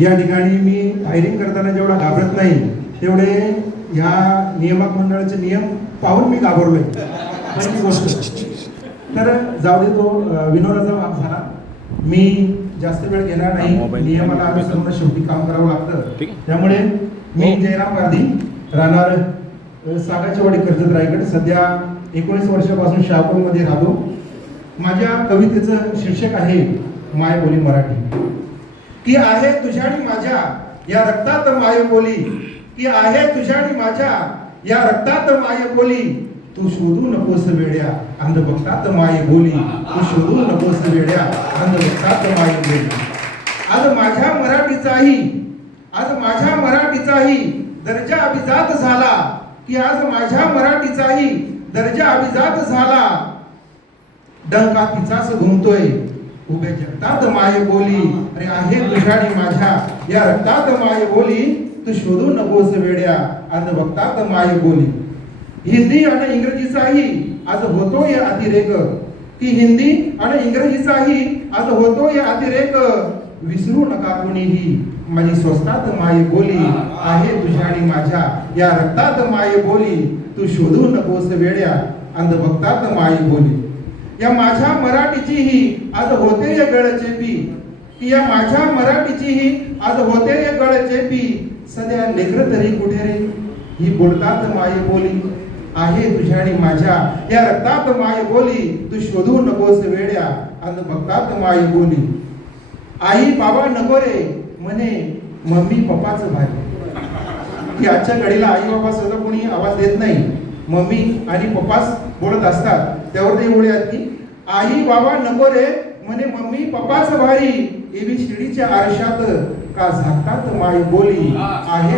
या ठिकाणी मी फायरिंग करताना जेवढा घाबरत नाही तेवढे या नियामक मंडळाचे नियम पाहून मी घाबरलोय. पहिली गोष्ट तर जाऊ दे तो विनोदाचा भाग झाला. मी जास्त वेळ घेणार नाही. नियमाला अनुसरून शेवटी काम करावं लागतं. त्यामुळे मी हो. जयराम गांधी राहणार सागाचीवाडी कर्जत रायगड. सध्या एकोणीस वर्षापासून शहापूरमध्ये राहतो. माझ्या कवितेचं शीर्षक आहे माय बोली मराठी. की आहे तुझ्या आणि माझ्या या रक्तात माय बोली. की आहे तुझ्या आणि माझ्या या रक्तात माय बोली. तू शोधू नकोस वेड्या अंधभक्तात माय बोली. तू शोधू नकोस वेड्या अंधभक्तात माय बोली. आज माझ्या मराठीचाही आज माझ्या मराठीचाही दर्जा अभिजात झाला. की आज माझ्या मराठीचाही दर्जा अभिजात झाला. डंका तिचाच घुमतोय. उभ्या जगतात माय बोली. अरे आहे तुझ्याणी माझ्या. या रक्तात माय बोली. तू शोधू नकोस वेड्या. अंधभक्तात माय बोली. हिंदी आणि इंग्रजीचाही आज होतोय अतिरेक. की हिंदी आणि इंग्रजीचाही आज होतोय अतिरेक. विसरू नका कोणीही. माझी स्वस्तात माय बोली. आहे तुझ्याणी माझ्या. या रक्तात माय बोली. तू शोधू नकोस वेड्या. अंधभक्तात माय बोली. या माझ्या मराठीचीही आज होते या गळचेपी की या माझ्या मराठीचीही आज होते या गळचेपी सध्या लेकर तरी कुठे रे? ही बोलतात माय बोली. आहे तुझ्या आणि माझ्या. या रक्तात माय बोली. तू शोधू नकोस वेड्या. अंधभक्तात माय बोली. आई बाबा नको रे. म्हणे मम्मी पप्पाचं भाई की आजच्या घडीला आई बाबा सगळं कोणी आवाज देत नाही. मम्मी आणि पप्पाच बोलत असतात. त्यावर ते एवढे आहेत की आई बाबा नको रे. म्हणे मम्मी पप्पाच भारी. एवी शिडीच्या आरशात का झाकतात माय बोली? आहे.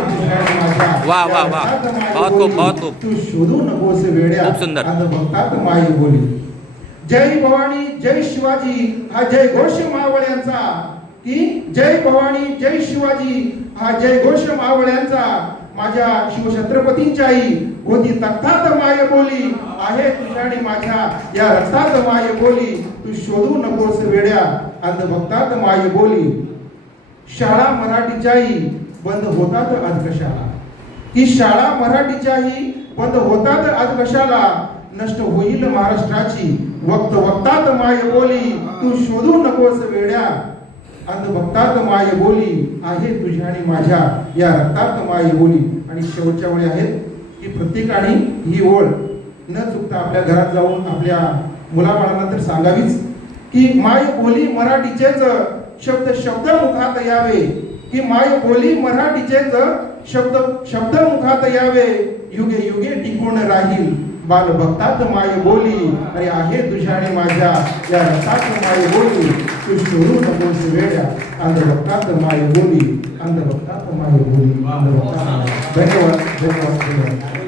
तू शोधू नकोस वेड्या. भक्तात माय बोली. जय भवानी जय शिवाजी. हा जय घोष मावळ्यांचा. की जय भवानी जय शिवाजी. हा जय घोष मावळ्यांचा. माझ्या शिवछत्रपतींच्याही होती तख्तात माय बोली आहे तुझ्याने माझ्या. या रक्तात माय बोली तू शोधू नकोस वेड्या. अंधभक्तात माय बोली. शाळा मराठीच्याही बंद होतात आज कशाला? की शाळा मराठीच्याही बंद होतात आज कशाला? नष्ट होईल महाराष्ट्राची. वक्त वक्तात माय बोली तू शोधू नकोस वेड्या. अंधभक्तात माय बोली आहे तुझ्या आणि माझ्या. या रक्तात माय बोली आणि शेवटच्या वेळी आहेत. की प्रत्येकाने ही ओळ न चुकता आपल्या घरात जाऊन आपल्या मुलाबाळांना तर सांगावीच. की माय बोली मराठीचेच शब्द शब्द मुखात यावे. की माय बोली मराठीचेच शब्द शब्द मुखात यावे. युगे युगे टिकून राहील. बाल भक्तात माय बोली अरे आहे तुझ्या आणि माझ्या या रथात माय बोली तू शोधू नकोस वेड्या. अंधभक्तात माय बोली अंधभक्तात माय बोली. धन्यवाद धन्यवाद धन्यवाद.